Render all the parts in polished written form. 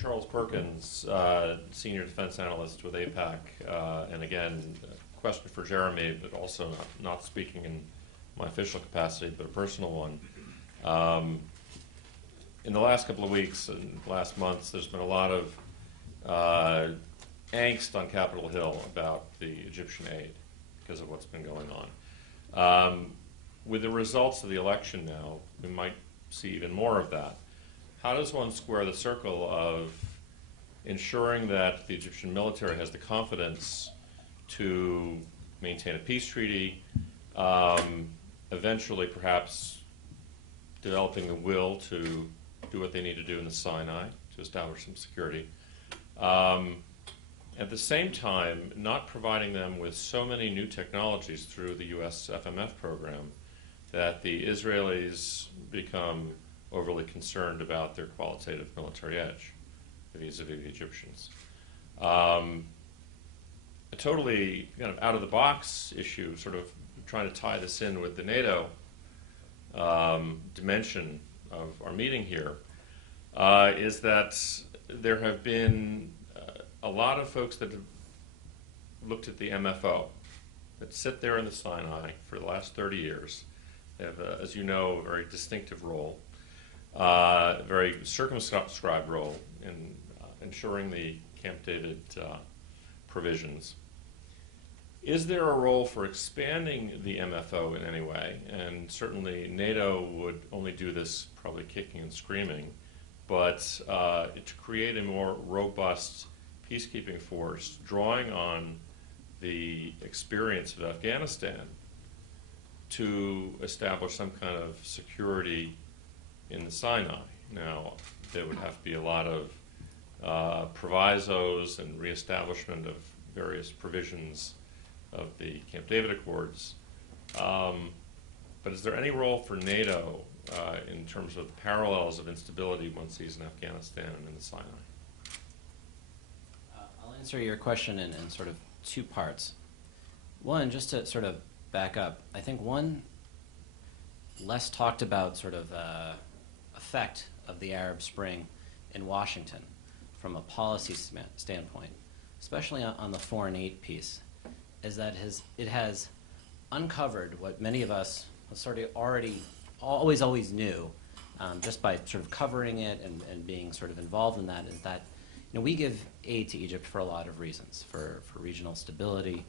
Charles Perkins, Senior Defense Analyst with APAC, and again, a question for Jeremy, but also not speaking in my official capacity, but a personal one. In the last couple of weeks and last months, there's been a lot of angst on Capitol Hill about the Egyptian aid because of what's been going on. With the results of the election now, we might see even more of that. How does one square the circle of ensuring that the Egyptian military has the confidence to maintain a peace treaty, eventually perhaps developing the will to do what they need to do in the Sinai to establish some security, at the same time not providing them with so many new technologies through the U.S. FMF program that the Israelis become overly concerned about their qualitative military edge vis-a-vis the Egyptians. A totally kind of out-of-the-box issue, sort of trying to tie this in with the NATO dimension of our meeting here, is that there have been a lot of folks that have looked at the MFO that sit there in the Sinai for the last 30 years. They have, as you know, a very distinctive role, a very circumscribed role in ensuring the Camp David provisions. Is there a role for expanding the MFO in any way? And certainly NATO would only do this probably kicking and screaming, but to create a more robust peacekeeping force, drawing on the experience of Afghanistan to establish some kind of security in the Sinai. Now, there would have to be a lot of provisos and reestablishment of various provisions of the Camp David Accords. But is there any role for NATO in terms of the parallels of instability one sees in Afghanistan and in the Sinai? I'll answer your question in sort of two parts. One, just to sort of back up, I think one less talked about sort of effect of the Arab Spring in Washington from a policy standpoint, especially on the foreign aid piece, is that it has uncovered what many of us sort of always knew, just by sort of covering it and being sort of involved in that, is that we give aid to Egypt for a lot of reasons, for regional stability,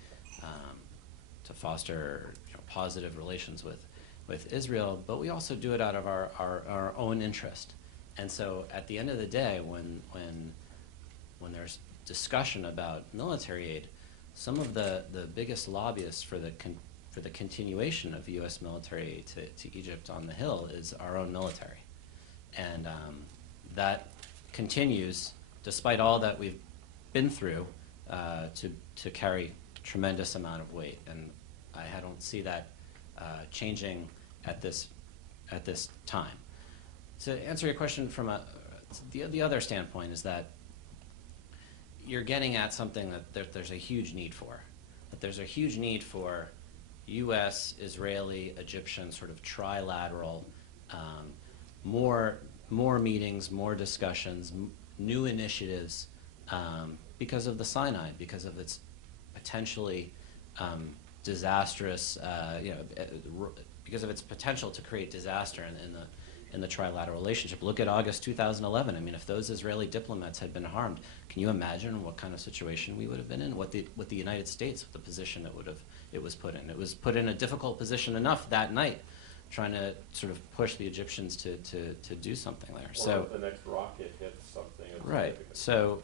to foster positive relations with Israel, but we also do it out of our own interest. And so at the end of the day, when there's discussion about military aid, some of the biggest lobbyists for the continuation of U.S. military aid to Egypt on the Hill is our own military. And that continues, despite all that we've been through, to carry a tremendous amount of weight. And I don't see that changing at this time. To answer your question from the other standpoint is that you're getting at something that there's a huge need for. That there's a huge need for U.S., Israeli, Egyptian sort of trilateral, more meetings, more discussions, new initiatives, because of the Sinai, because of its potentially disastrous, because of its potential to create disaster in the trilateral relationship. Look at August 2011. I mean, if those Israeli diplomats had been harmed, can you imagine what kind of situation we would have been in? What the United States, the position it was put in. It was put in a difficult position enough that night, trying to sort of push the Egyptians to do something there. Or so if the next rocket hits something. Right. So,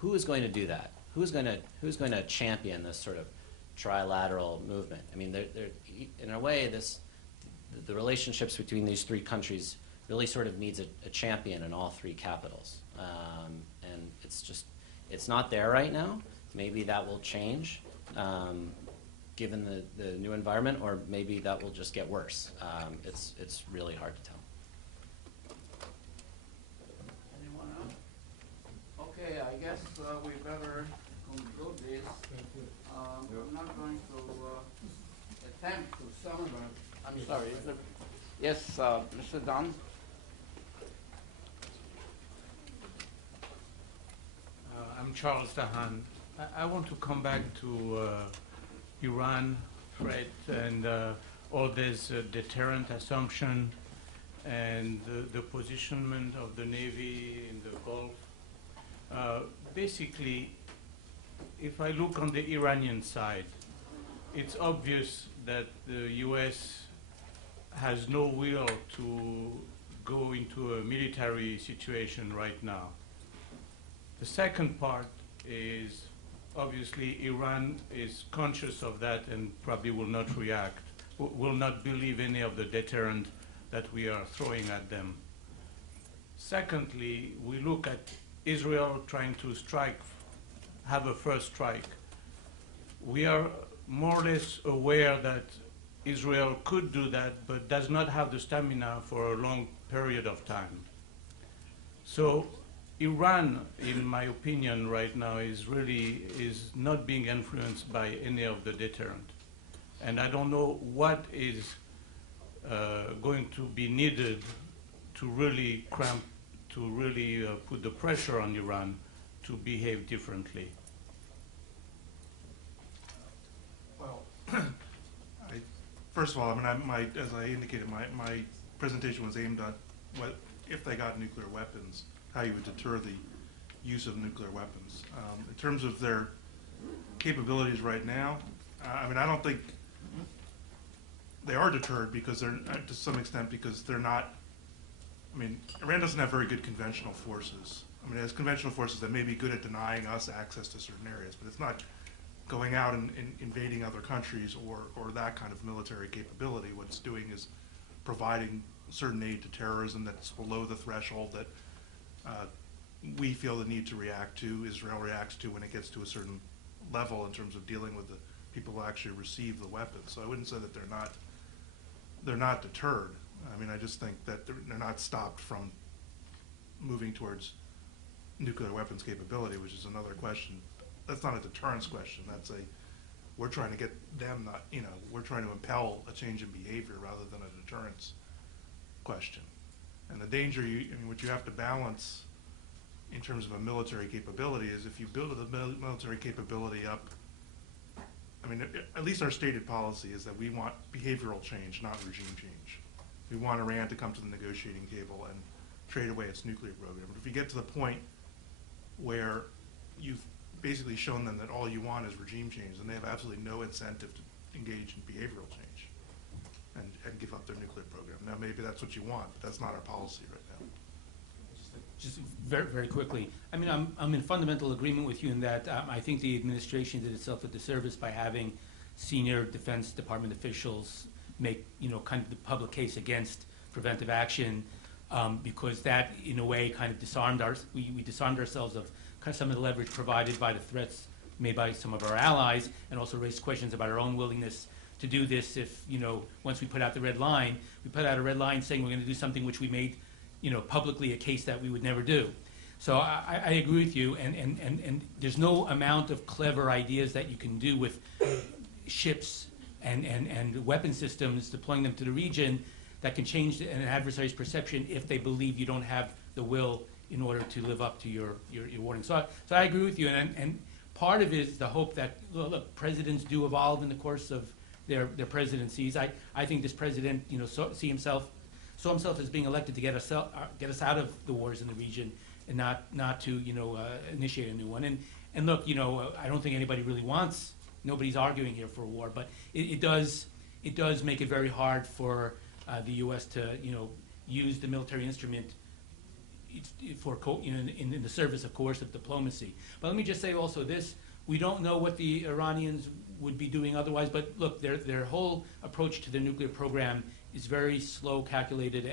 who is going to do that? Who's going to champion this sort of trilateral movement? I mean, in a way, the relationships between these three countries really sort of needs a champion in all three capitals, and it's not there right now. Maybe that will change, given the new environment, or maybe that will just get worse. It's really hard to tell. Anyone else? Okay, I guess we better conclude this. I'm not going to attempt to summarize. I'm sorry. Yes, Mr. Dunn. Charles Dahan. I want to come back to Iran threat and all this deterrent assumption and the positionment of the Navy in the Gulf. Basically, if I look on the Iranian side, it's obvious that the U.S. has no will to go into a military situation right now. The second part is obviously Iran is conscious of that and probably will not react, will not believe any of the deterrent that we are throwing at them. Secondly, we look at Israel trying to strike, have a first strike. We are more or less aware that Israel could do that, but does not have the stamina for a long period of time. So Iran, in my opinion, right now is not being influenced by any of the deterrent. And I don't know what is going to be needed to really put the pressure on Iran to behave differently. Well, first of all, I mean, as I indicated, my presentation was aimed at what if they got nuclear weapons, how you would deter the use of nuclear weapons. In terms of their capabilities right now, I mean, I don't think they are deterred because they're, to some extent, because they're not, I mean, Iran doesn't have very good conventional forces. I mean, it has conventional forces that may be good at denying us access to certain areas, but it's not going out and invading other countries or that kind of military capability. What it's doing is providing certain aid to terrorism that's below the threshold that we feel the need to react to, Israel reacts to when it gets to a certain level in terms of dealing with the people who actually receive the weapons. So I wouldn't say that they're not deterred. I mean, I just think that they're not stopped from moving towards nuclear weapons capability, which is another question. That's not a deterrence question. That's we're trying to get them not, we're trying to impel a change in behavior rather than a deterrence question. And the danger, what you have to balance in terms of a military capability is if you build the military capability up, I mean, at least our stated policy is that we want behavioral change, not regime change. We want Iran to come to the negotiating table and trade away its nuclear program. But if you get to the point where you've basically shown them that all you want is regime change, then they have absolutely no incentive to engage in behavioral change and give up their nuclear program. Now, maybe that's what you want, but that's not our policy right now. Just very, very quickly. I mean, I'm in fundamental agreement with you in that I think the administration did itself a disservice by having senior Defense Department officials make, kind of the public case against preventive action, because that, in a way, kind of disarmed we disarmed ourselves of kind of some of the leverage provided by the threats made by some of our allies, and also raised questions about our own willingness to do this if, once we put out the red line, we put out a red line saying we're going to do something which we made, publicly a case that we would never do. So I agree with you, and there's no amount of clever ideas that you can do with ships and weapon systems, deploying them to the region, that can change an adversary's perception if they believe you don't have the will in order to live up to your warning. So I agree with you, and part of it is the hope that, look, presidents do evolve in the course of their presidencies. I think this president, saw himself as being elected to get us out of the wars in the region and not to initiate a new one. And look, I don't think anybody really wants. Nobody's arguing here for a war, but it does make it very hard for the U.S. to use the military instrument for in the service of coercive diplomacy. But let me just say also this: we don't know what the Iranians would be doing otherwise. But look, their whole approach to their nuclear program is very slow, calculated,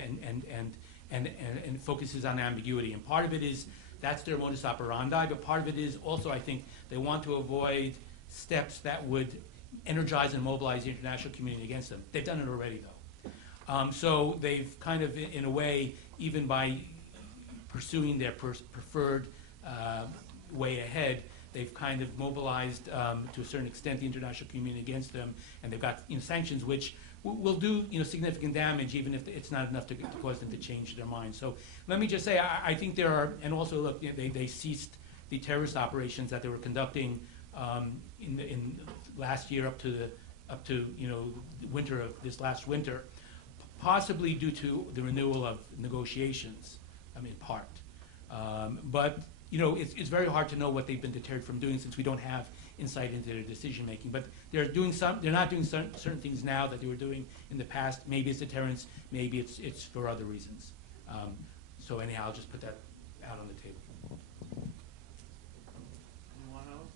and focuses on ambiguity. And part of it is that's their modus operandi, but part of it is also, I think, they want to avoid steps that would energize and mobilize the international community against them. They've done it already, though. So they've kind of, in a way, even by pursuing their preferred way ahead, they've kind of mobilized, to a certain extent, the international community against them, and they've got sanctions which will do significant damage, even if it's not enough to cause them to change their mind. So let me just say, I think there are, and also look, they ceased the terrorist operations that they were conducting in last year up to winter of this last winter, possibly due to the renewal of negotiations, in part. But it's very hard to know what they've been deterred from doing since we don't have insight into their decision making. But they're not doing certain things now that they were doing in the past. Maybe it's deterrence, maybe it's for other reasons. So anyhow, I'll just put that out on the table. Anyone else?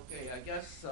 Okay, I guess